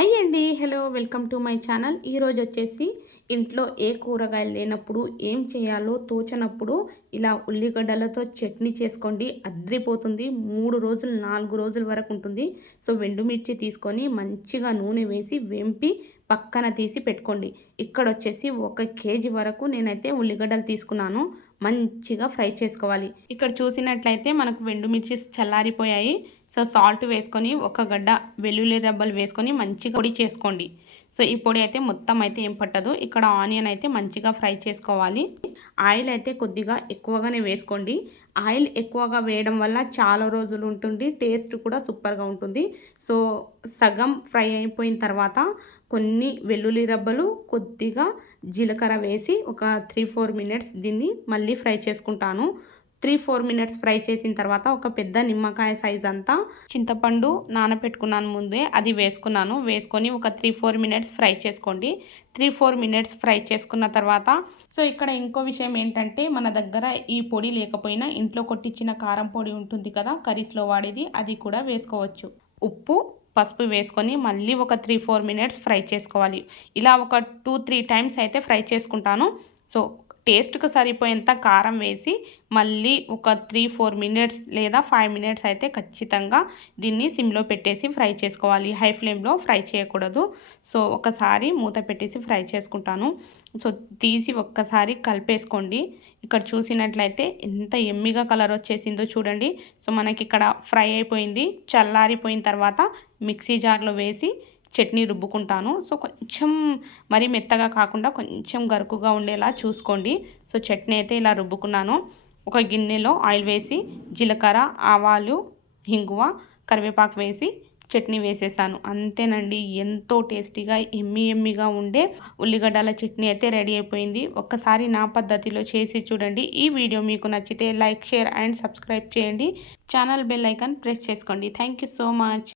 Hi అండి. Hello welcome to my channel. ఈరోజు వచ్చేసి ఇంట్లో ఏ కూరగాయలు లేనప్పుడు ఏం చేయాలో తోచనప్పుడు ఇలా ఉల్లిగడ్డలతో చట్నీ చేసుకోండి. అద్రిపోతుంది. మూడు రోజులు నాలుగు రోజుల వరకు ఉంటుంది. సో వెండుమిర్చి తీసుకొని మంచిగా నూనె వేసి వెంపి పక్కన తీసి పెట్టుకోండి. ఇక్కడ వచ్చేసి ఒక కేజీ వరకు నేనైతే ఉల్లిగడ్డలు తీసుకున్నాను. మంచిగా ఫ్రై చేసుకోవాలి. ఇక్కడ చూసినట్లయితే మనకు వెండుమిర్చి చల్లారిపోయాయి. సో సాల్ట్ వేసుకొని ఒక గడ్డ వెల్లుల్లి రబ్బలు వేసుకొని మంచిగా పొడి చేసుకోండి. సో ఈ పొడి అయితే మొత్తం అయితే ఏం పట్టదు. ఇక్కడ ఆనియన్ అయితే మంచిగా ఫ్రై చేసుకోవాలి. ఆయిల్ అయితే కొద్దిగా ఎక్కువగానే వేసుకోండి. ఆయిల్ ఎక్కువగా వేయడం వల్ల చాలా రోజులు ఉంటుంది. టేస్ట్ కూడా సూపర్గా ఉంటుంది. సో సగం ఫ్రై అయిపోయిన తర్వాత కొన్ని వెల్లుల్లి రబ్బలు కొద్దిగా జీలకర్ర వేసి ఒక త్రీ ఫోర్ మినిట్స్ దీన్ని మళ్ళీ ఫ్రై చేసుకుంటాను. త్రీ ఫోర్ మినిట్స్ ఫ్రై చేసిన తర్వాత ఒక పెద్ద నిమ్మకాయ సైజ్ అంతా చింతపండు నానబెట్టుకున్నాను ముందే అది వేసుకున్నాను. వేసుకొని ఒక త్రీ ఫోర్ మినిట్స్ ఫ్రై చేసుకోండి. త్రీ ఫోర్ మినిట్స్ ఫ్రై చేసుకున్న తర్వాత సో ఇక్కడ ఇంకో విషయం ఏంటంటే మన దగ్గర ఈ పొడి లేకపోయినా ఇంట్లో కొట్టించిన కారం పొడి ఉంటుంది కదా కర్రీస్లో వాడేది అది కూడా వేసుకోవచ్చు. ఉప్పు పసుపు వేసుకొని మళ్ళీ ఒక త్రీ ఫోర్ మినిట్స్ ఫ్రై చేసుకోవాలి. ఇలా ఒక టూ త్రీ టైమ్స్ అయితే ఫ్రై చేసుకుంటాను. సో టేస్ట్కు సరిపోయేంత కారం వేసి మళ్ళీ ఒక త్రీ ఫోర్ మినిట్స్ లేదా ఫైవ్ మినిట్స్ అయితే ఖచ్చితంగా దీన్ని సిమ్లో పెట్టేసి ఫ్రై చేసుకోవాలి. హై ఫ్లేమ్లో ఫ్రై చేయకూడదు. సో ఒకసారి మూత పెట్టేసి ఫ్రై చేసుకుంటాను. సో తీసి ఒక్కసారి కలిపేసుకోండి. ఇక్కడ చూసినట్లయితే ఎంత ఎమ్మిగా కలర్ వచ్చేసిందో చూడండి. సో మనకి ఇక్కడ ఫ్రై అయిపోయింది. చల్లారిపోయిన తర్వాత మిక్సీ జార్లో వేసి చట్నీ రుబ్బుకుంటాను. సో కొంచెం మరి మెత్తగా కాకుండా కొంచెం గరుకుగా ఉండేలా చూసుకోండి. సో చట్నీ అయితే ఇలా రుబ్బుకున్నాను. ఒక గిన్నెలో ఆయిల్ వేసి జీలకర్ర ఆవాలు హింగువ కరివేపాకు వేసి చట్నీ వేసేసాను. అంతేనండి ఎంతో టేస్టీగా ఎమ్మి ఎమ్మిగా ఉండే ఉల్లిగడ్డల చట్నీ అయితే రెడీ అయిపోయింది. ఒక్కసారి నా పద్ధతిలో చేసి చూడండి. ఈ వీడియో మీకు నచ్చితే లైక్ షేర్ అండ్ సబ్స్క్రైబ్ చేయండి. ఛానల్ బెల్ ఐకాన్ ప్రెస్ చేసుకోండి. Thank you so much.